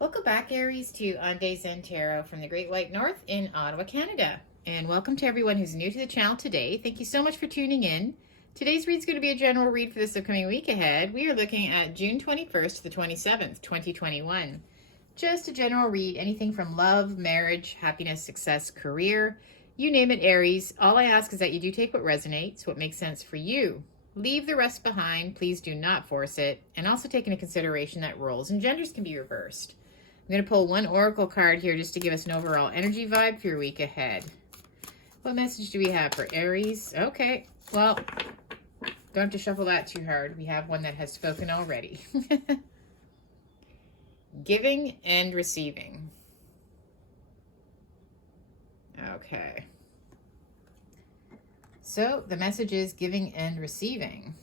Welcome back, Aries, to On Day Zen Tarot from the Great White North in Ottawa, Canada. And welcome to everyone who's new to the channel today. Thank you so much for tuning in. Today's read is going to be a general read for this upcoming week ahead. We are looking at June 21st to the 27th, 2021. Just a general read, anything from love, marriage, happiness, success, career, you name it, Aries. All I ask is that you do take what resonates, what makes sense for you. Leave the rest behind. Please do not force it. And also take into consideration that roles and genders can be reversed. I'm going to pull one oracle card here just to give us an overall energy vibe for your week ahead. What message do we have for Aries? Okay, well, don't have to shuffle that too hard. We have one that has spoken already. Giving and receiving. Okay. So the message is giving and receiving.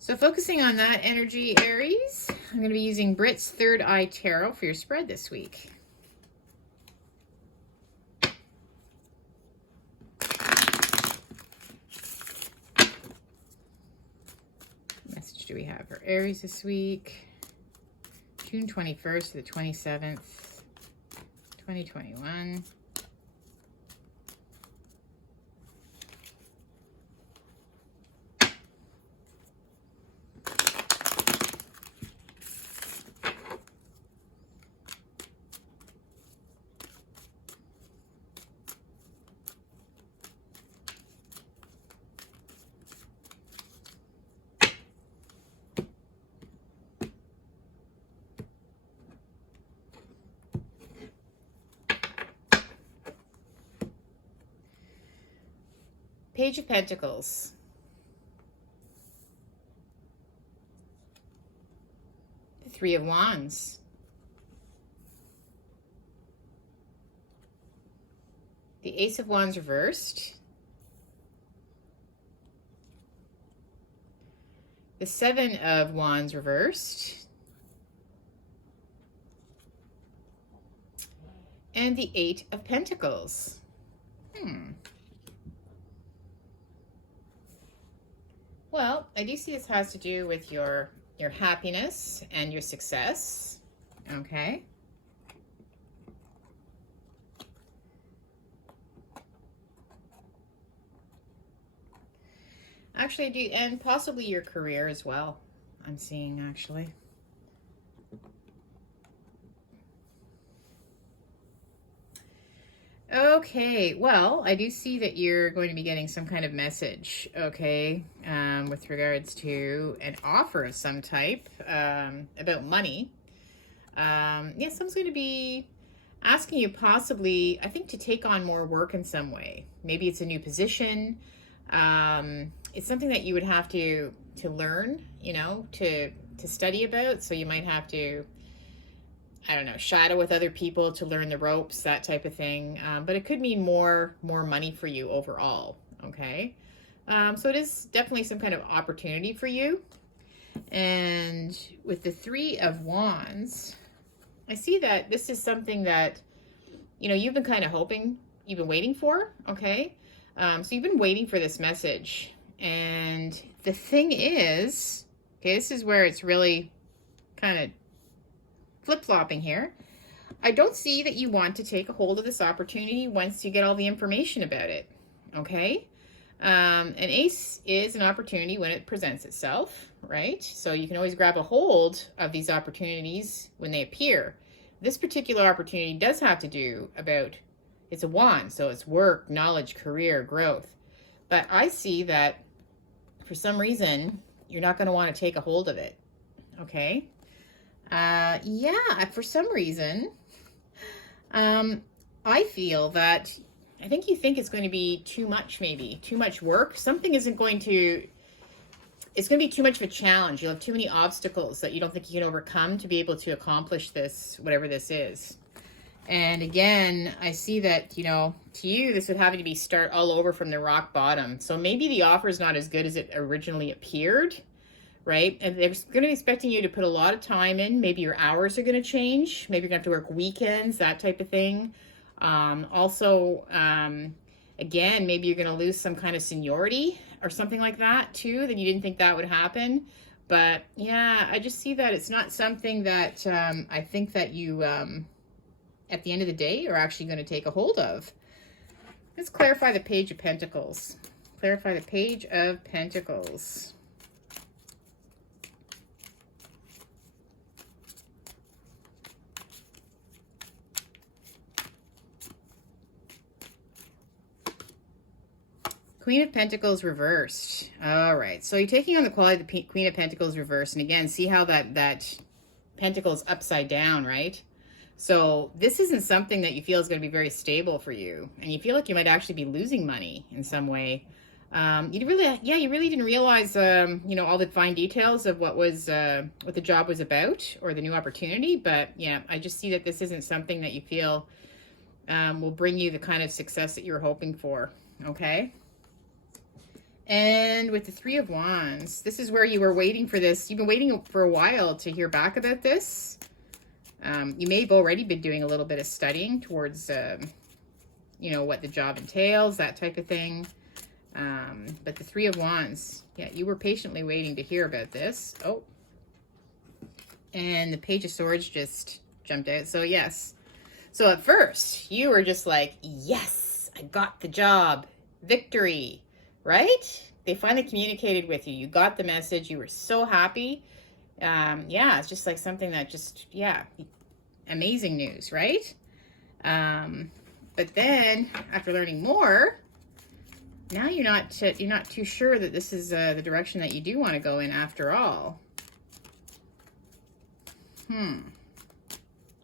So focusing on that energy, Aries, I'm going to be using Brit's Third Eye Tarot for your spread this week. What message do we have for Aries this week? June 21st to the 27th, 2021. Page of Pentacles. The Three of Wands. The Ace of Wands reversed. The Seven of Wands reversed. And the Eight of Pentacles. Well, I do see this has to do with your happiness and your success. Okay. Actually, I do, and possibly your career as well. I'm seeing actually. Okay, well, I do see that you're going to be getting some kind of message, okay, with regards to an offer of some type about money. Yeah, someone's going to be asking you possibly, I think, to take on more work in some way. Maybe it's a new position. It's something that you would have to learn, you know, to study about. So you might have to, I don't know, shadow with other people to learn the ropes, that type of thing. But it could mean more money for you overall, okay? So it is definitely some kind of opportunity for you. And with the Three of Wands, I see that this is something that, you know, you've been kind of hoping, you've been waiting for, okay? So you've been waiting for this message. And the thing is, okay, this is where it's really kind of flip-flopping here. I don't see that you want to take a hold of this opportunity once you get all the information about it, okay? An ace is an opportunity when it presents itself, right? So you can always grab a hold of these opportunities when they appear. This particular opportunity does have to do about, it's a wand, so it's work, knowledge, career, growth. But I see that for some reason, you're not going to want to take a hold of it, okay? Yeah, for some reason, I feel that, I think you think it's going to be too much, maybe, too much work. Something isn't going to, it's going to be too much of a challenge. You'll have too many obstacles that you don't think you can overcome to be able to accomplish this, whatever this is. And again, I see that, you know, to you, this would have to be start all over from the rock bottom. So maybe the offer is not as good as it originally appeared, right? And they're going to be expecting you to put a lot of time in. Maybe your hours are going to change. Maybe you're going to have to work weekends, that type of thing. Again, maybe you're going to lose some kind of seniority or something like that too, that you didn't think that would happen. But yeah, I just see that it's not something that I think that you, at the end of the day, are actually going to take a hold of. Let's clarify the Page of Pentacles. Clarify the Page of Pentacles. Queen of Pentacles reversed. All right. So you're taking on the quality of the Queen of Pentacles reversed. And again, see how that Pentacle's upside down, right? So this isn't something that you feel is going to be very stable for you. And you feel like you might actually be losing money in some way. You really didn't realize, you know, all the fine details of what the job was about or the new opportunity. But yeah, I just see that this isn't something that you feel will bring you the kind of success that you're hoping for. Okay. And with the Three of Wands, this is where you were waiting for this. You've been waiting for a while to hear back about this. You may have already been doing a little bit of studying towards, you know, what the job entails, that type of thing. But the Three of Wands, yeah, you were patiently waiting to hear about this. Oh, and the Page of Swords just jumped out. So yes. So at first, you were just like, yes, I got the job. Victory. Right? They finally communicated with you. You got the message. You were so happy. Yeah, it's just like something that just, yeah, amazing news, right? But then after learning more, now you're not too sure that this is the direction that you do want to go in after all.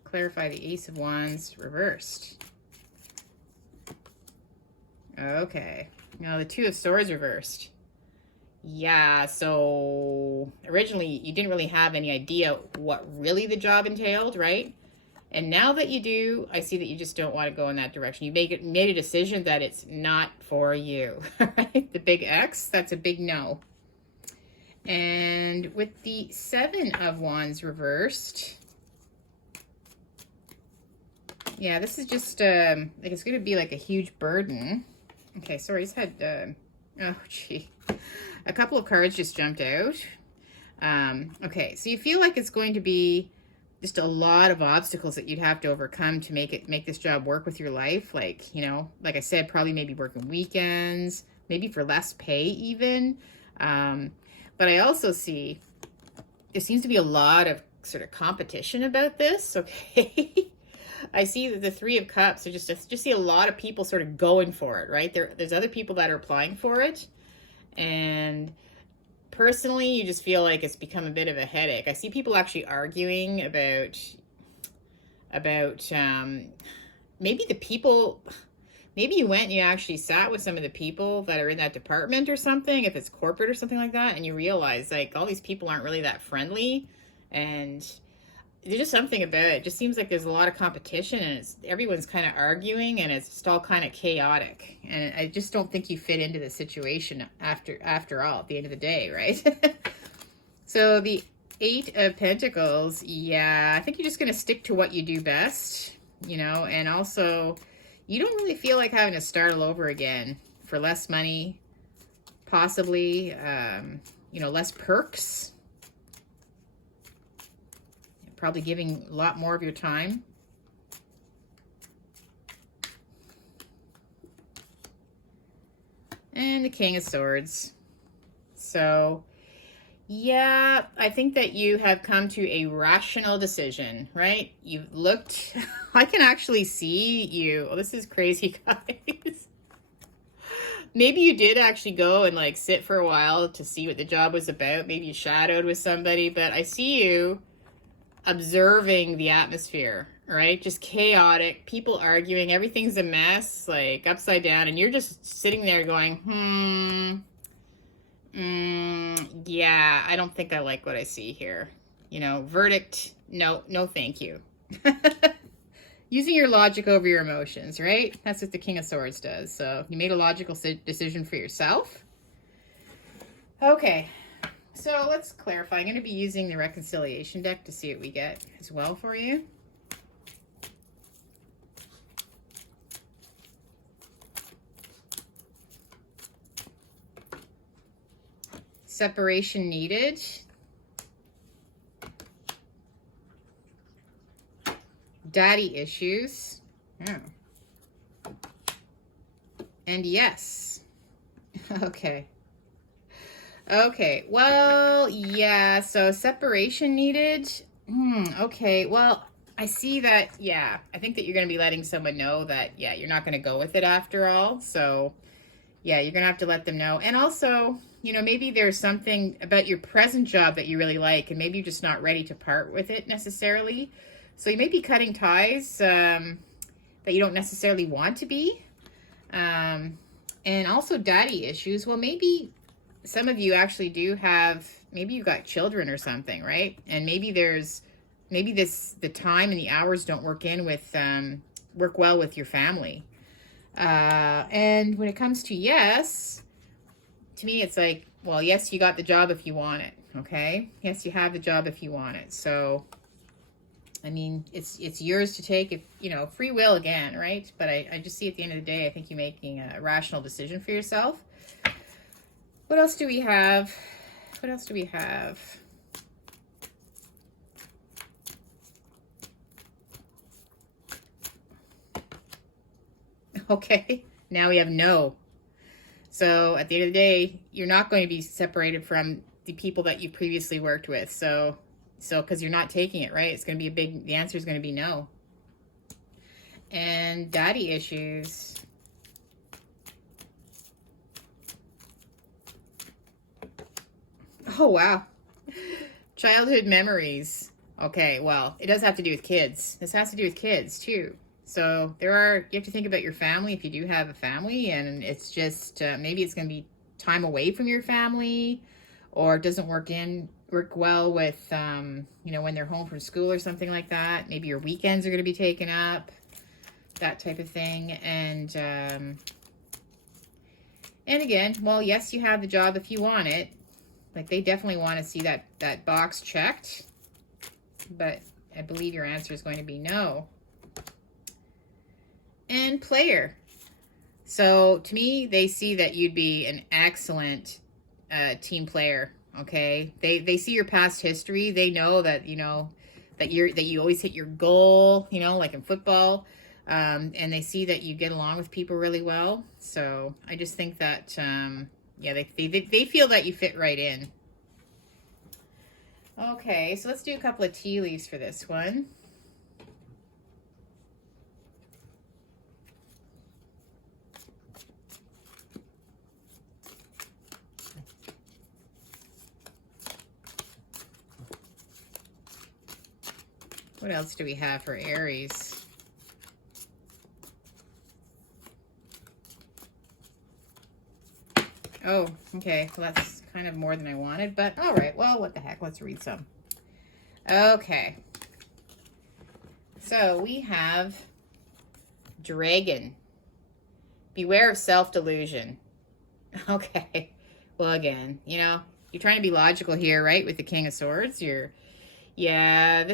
Clarify the Ace of Wands reversed. Okay. Now the Two of Swords reversed. Yeah, so originally you didn't really have any idea what really the job entailed, right? And now that you do, I see that you just don't want to go in that direction. You made a decision that it's not for you, right? The big X, that's a big no. And with the Seven of Wands reversed, yeah, this is just, like it's going to be like a huge burden. Okay, sorry, I just had, oh, gee. A couple of cards just jumped out. Okay, so you feel like it's going to be just a lot of obstacles that you'd have to overcome to make this job work with your life. Like, you know, like I said, probably maybe working weekends, maybe for less pay even. But I also see there seems to be a lot of sort of competition about this, okay? I see that the Three of Cups are just see a lot of people sort of going for it, right? There's other people that are applying for it. And personally, you just feel like it's become a bit of a headache. I see people actually arguing about maybe the people, maybe you went and you actually sat with some of the people that are in that department or something, if it's corporate or something like that, and you realize like all these people aren't really that friendly, and there's just something about it. It just seems like there's a lot of competition, and everyone's kind of arguing, and it's just all kind of chaotic. And I just don't think you fit into the situation after all, at the end of the day, right? So the Eight of Pentacles, yeah, I think you're just going to stick to what you do best, you know, and also you don't really feel like having to start all over again for less money, possibly, you know, less perks. Probably giving a lot more of your time. And the King of Swords. So, yeah, I think that you have come to a rational decision, right? You've looked, I can actually see you. Oh, this is crazy, guys. Maybe you did actually go and like sit for a while to see what the job was about. Maybe you shadowed with somebody, but I see you observing the atmosphere, right? Just chaotic, people arguing, everything's a mess, like upside down, and you're just sitting there going, yeah, I don't think I like what I see here. You know, verdict, no thank you. Using your logic over your emotions, right? That's what the King of Swords does. So you made a logical decision for yourself. Okay. So let's clarify. I'm going to be using the reconciliation deck to see what we get as well for you. Separation needed. daddy issues. Oh. And yes. Okay. Okay. Well, yeah. So separation needed. Okay. Well, I see that. Yeah. I think that you're going to be letting someone know that, yeah, you're not going to go with it after all. So, yeah, you're going to have to let them know. And also, you know, maybe there's something about your present job that you really like, and maybe you're just not ready to part with it necessarily. So you may be cutting ties that you don't necessarily want to be. And also daddy issues. Well, maybe some of you actually do have, maybe you've got children or something, right? And maybe the time and the hours don't work well with your family. And when it comes to yes, to me, it's like, well, yes, you got the job if you want it. Okay. Yes, you have the job if you want it. So, I mean, it's yours to take, if, you know, free will again, right? But I just see at the end of the day, I think you're making a rational decision for yourself. What else do we have? What else do we have? Okay, now we have no. So at the end of the day, you're not going to be separated from the people that you previously worked with. So because you're not taking it, right? It's going to be the answer is going to be no. And daddy issues. Oh, wow. Childhood memories. Okay, well, it does have to do with kids. This has to do with kids too. So you have to think about your family if you do have a family, and it's just, maybe it's going to be time away from your family, or it doesn't work well with, you know, when they're home from school or something like that. Maybe your weekends are going to be taken up, that type of thing. And again, well, yes, you have the job if you want it. Like, they definitely want to see that box checked, but I believe your answer is going to be no. And player. So to me, they see that you'd be an excellent team player. Okay, they see your past history. They know that, you know, that you always hit your goal, you know, like in football. And they see that you get along with people really well. So I just think that yeah, they feel that you fit right in. Okay, so let's do a couple of tea leaves for this one. What else do we have for Aries? Oh, okay. Well, that's kind of more than I wanted, but all right. Well, what the heck? Let's read some. Okay. So we have Dragon. Beware of self-delusion. Okay. Well, again, you know, you're trying to be logical here, right? With the King of Swords. Yeah,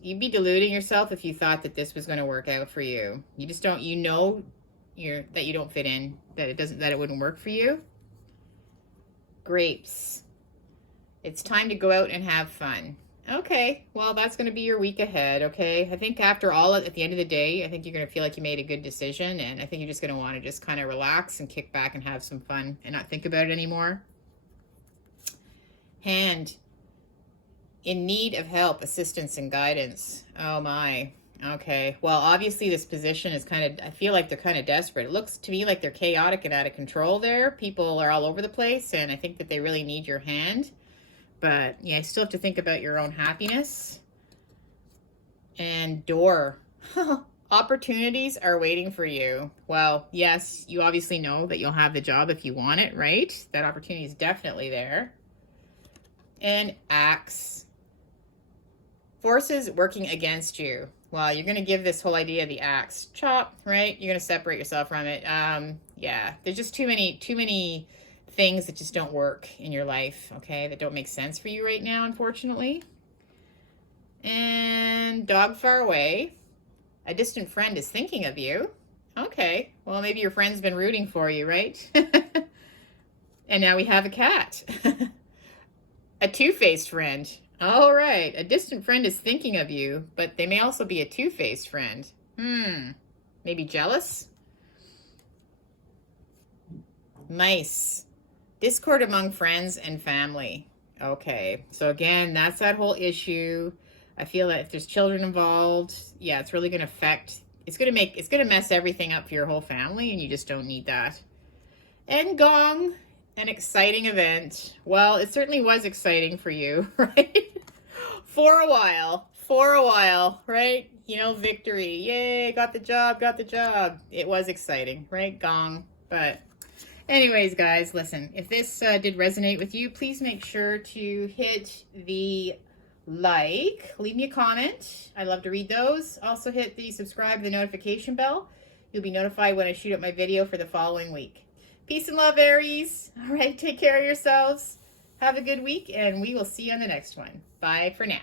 you'd be deluding yourself if you thought that this was going to work out for you. You just don't, you know, that you don't fit in, that it wouldn't work for you. Grapes. It's time to go out and have fun. Okay, well, that's going to be your week ahead, okay? I think at the end of the day, I think you're going to feel like you made a good decision, and I think you're just going to want to just kind of relax and kick back and have some fun and not think about it anymore. Hand. In need of help, assistance, and guidance. Oh my. Okay. Well, obviously this position is I feel like they're kind of desperate. It looks to me like they're chaotic and out of control there. People are all over the place, and I think that they really need your hand. But yeah, you still have to think about your own happiness. And door. Opportunities are waiting for you. Well, yes, you obviously know that you'll have the job if you want it, right? That opportunity is definitely there. And axe. Forces working against you. Well, you're going to give this whole idea the axe. Chop, right? You're going to separate yourself from it. Yeah, there's just too many things that just don't work in your life, okay? That don't make sense for you right now, unfortunately. And dog far away. A distant friend is thinking of you. Okay, well, maybe your friend's been rooting for you, right? And now we have a cat. A two-faced friend. All right. A distant friend is thinking of you, but they may also be a two-faced friend. Maybe jealous? Nice. Discord among friends and family. Okay. So again, that's that whole issue. I feel that if there's children involved, yeah, it's really going to affect, it's going to mess everything up for your whole family, and you just don't need that. And gong, an exciting event. Well, it certainly was exciting for you, right? For a while, right? You know, victory. Yay, got the job, got the job. It was exciting, right? Gong. But anyways, guys, listen, if this did resonate with you, please make sure to hit the like, leave me a comment. I love to read those. Also hit the subscribe, the notification bell. You'll be notified when I shoot up my video for the following week. Peace and love, Aries. All right, take care of yourselves. Have a good week, and we will see you on the next one. Bye for now.